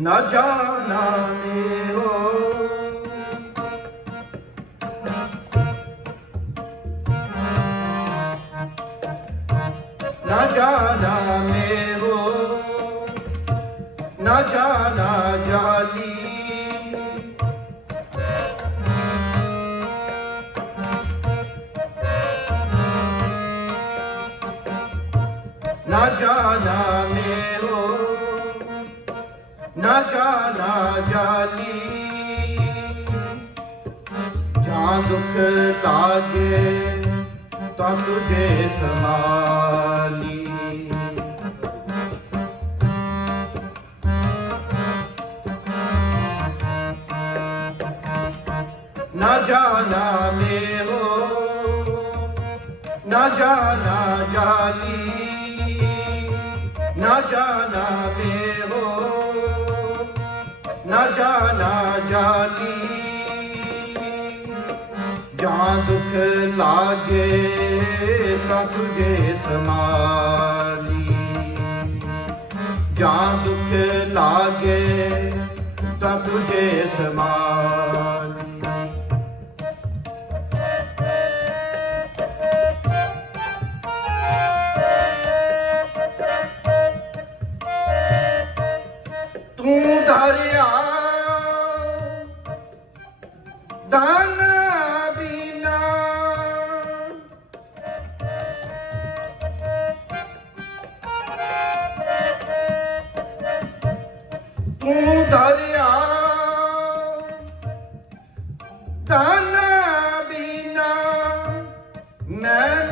ਨਾ ਜਾਣਾ ਮੇ ਹੋ ਨਾ ਜਾਣਾ ਮੇ ਹੋ ਨਾ ਜਾਣਾ ਜਾਲੀ ਨਾ ਜਾਣਾ ਮੇ ਹੋ ਨਾ ਜਾਣਾ ਜਾਲੀ ਜਾਂ ਦੁੱਖ ਲਾਗੇ, ਤਾਂ ਤੁਝੇ ਸਮਾਲੀ ਨਾ ਜਾਣਾ ਮੇ ਹੋ ਨਾ ਜਾਣਾ ਜਾਲੀ ਨਾ ਜਾਣਾ ਮੇ ਹੋ ਨਾ ਜਾਣਾ ਜਾਲੀ ਜਾਂ ਦੁੱਖ ਲਾਗੇ ਤਾਂ ਤੁਝੇ ਸਮਾਲੀ। ਜਾਂ ਦੁੱਖ ਲਾਗੇ ਤਾਂ ਤੁਝੇ ਸਮਾਲੀ।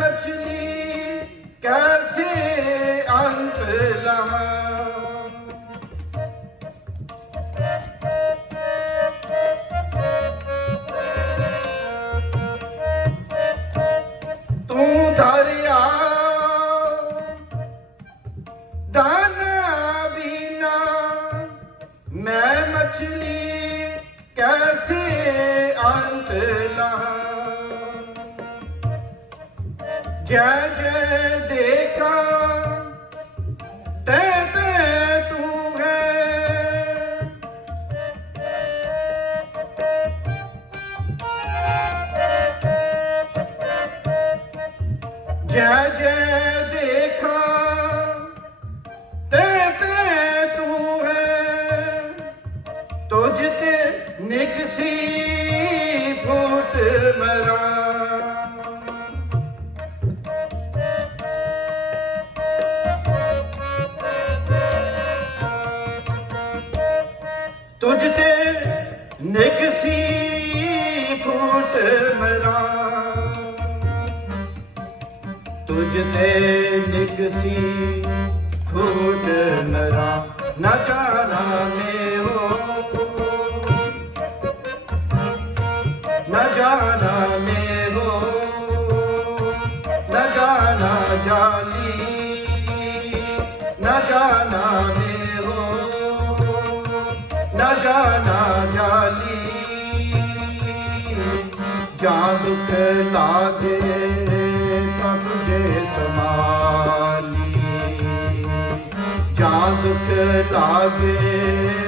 catch me. ਜੈ ਜੈ ਦੇਖਾ। ਤੇ ਨਿਕਸੀ ਫੂਟ ਮਰਾ ਨਾ ਜਾਣਾ ਮੇ ਹੋ ਨਾ ਜਾਣਾ ਮੇ ਹੋ ਨਾ ਜਾਣਾ ਜਾਲੀ ਨਾ ਜਾਣਾ ਮੇ ਹੋ ਨਾ ਜਾਣਾ ਜਾਲੀ ਜਾਂ ਦੁੱਖ ਲਾਗੇ ਦੁਖ ਲਾਗੇ।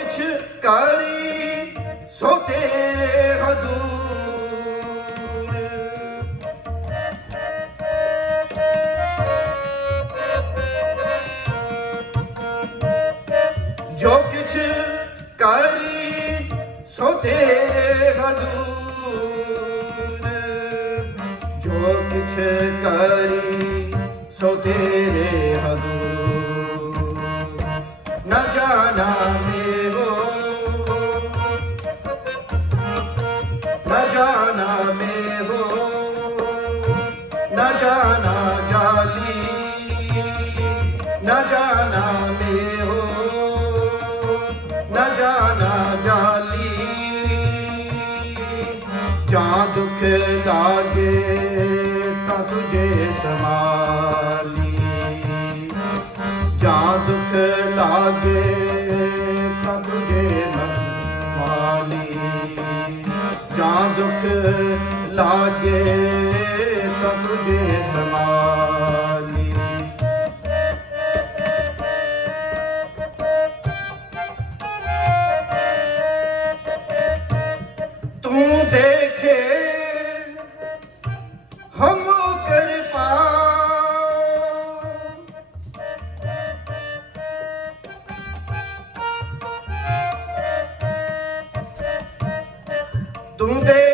ਕਿਛ ਕਰੀ ਸੋ ਤੇਰੇ ਹਦੂਰ। ਜੋ ਕਿਛ ਕਰੀ ਸੋ ਤੇਰੇ ਹਦੂਰ। ਜੋ ਕਿਛ ਕਰੀ ਸੋ ਤੇਰੇ ਹਦੂਰ। ਨਾ ਜਾਣਾ ਦੁਖ ਲਾਗੇ ਤਾਂ ਤੁਝੇ ਸਮਾਲੀ ਜਾਂ ਦੁਖ ਲਾਗੇ ਤਾਂ ਤੁਝੇ ਮਾਲੀ ਜਾਂ ਦੁਖ ਲਾਗੇ ਤਾਂ ਤੁਝੇ ਸਮਾਲੀ ਤੂੰ ਦੇਖੇ ਹਮ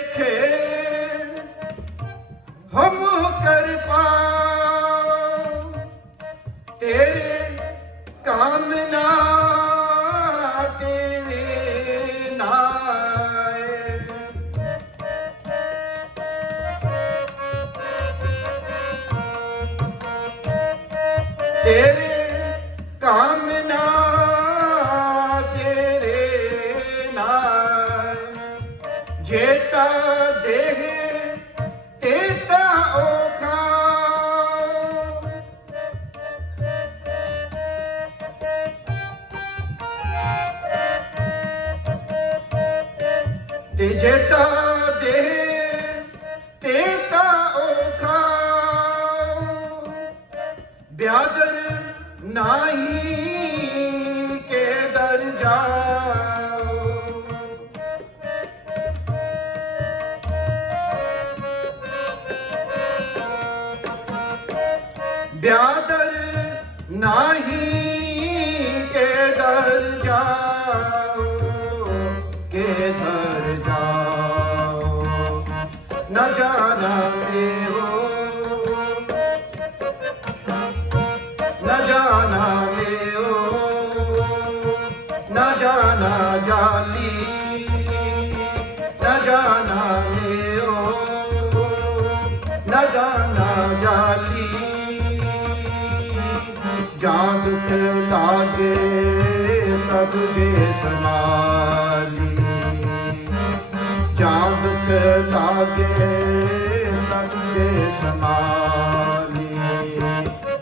ਨਾਹੀ ਕੇ ਦਰ ਜਾਓ ਬਿਆਦਰ ਨਾਹੀ ਜਾਣਾ ਨਾ ਜਾਣਾ ਲਿਓ। ਨਾ ਜਾਣਾ ਜਾਲੀ ਜਾਂ ਦੁਖ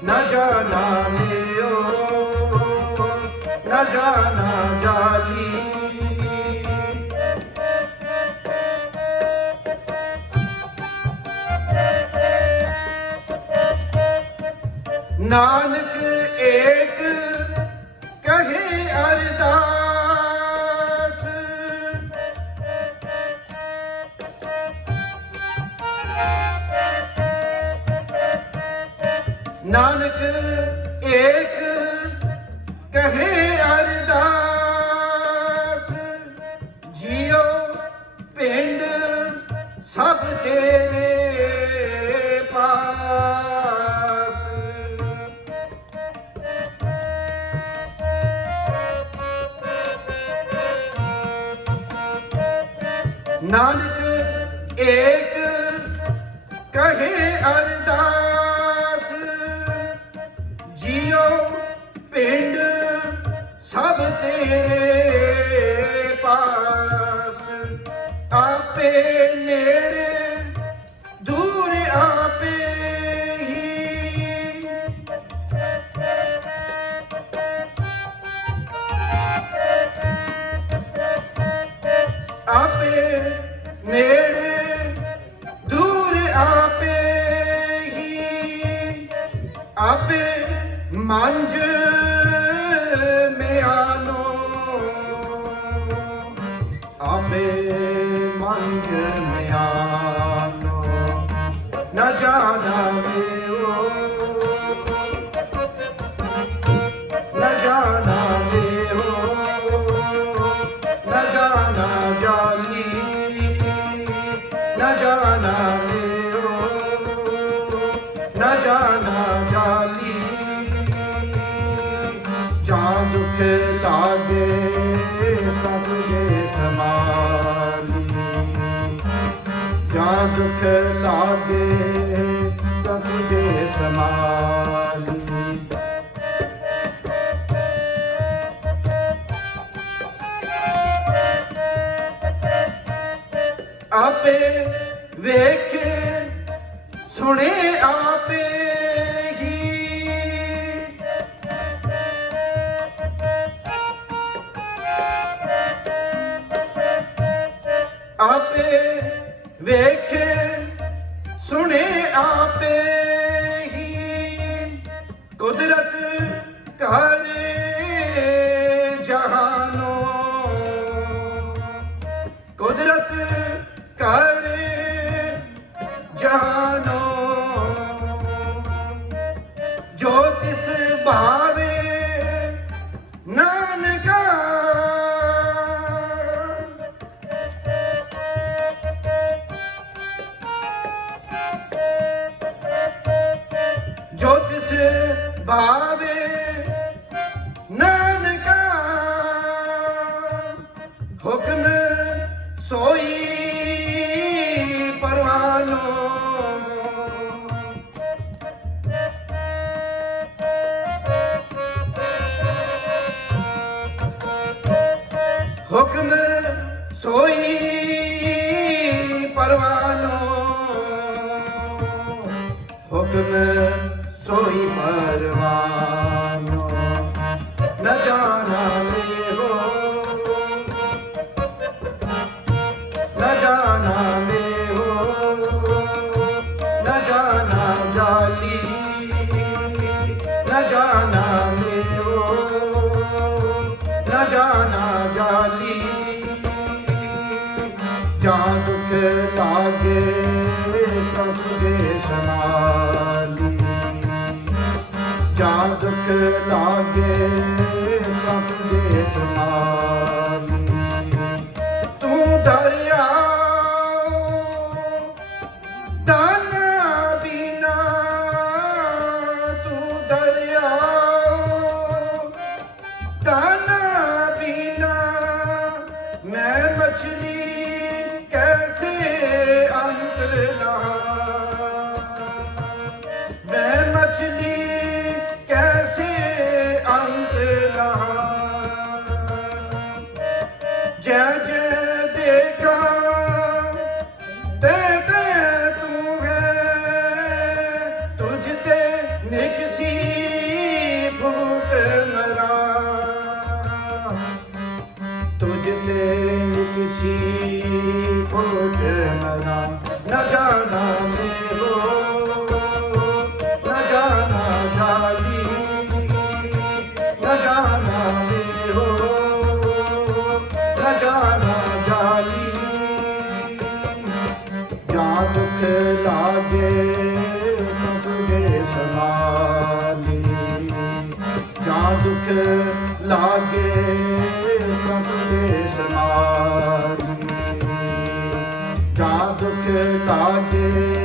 ਨਾ ਜਾਣਾ ਲਿਓ ਨਾ ਜਾਣਾ நான் ਮੇਰੇ ਪਾਸ। ਆਪੇ ਨੇੜੇ ਦੂਰ ਆਪੇ ਆਪੇ ਨੇੜੇ ਦੂਰ ਆਪੇ ਆਪੇ ਮੰਝ मियानो अबे मंग मियानो न जाना में ਲਾਗੇ ਤਬ ਜੇ ਸਮਾਲੀ। ਜਾਂ ਦੁਖ ਲਾਗੇ ਤਬ ਆਪੇ ਵੇਖੇ ਸੁਣੇ ਆ Yeah. ਲਾਗੇ ਤੁਝੇ ਸਲਾਲੀ ਜਾ ਦੁਖ ਲਾਗੇ ਤੁਝੇ ਸਲਾਲੀ ਜਾ ਦੁਖ ਲਾਗੇ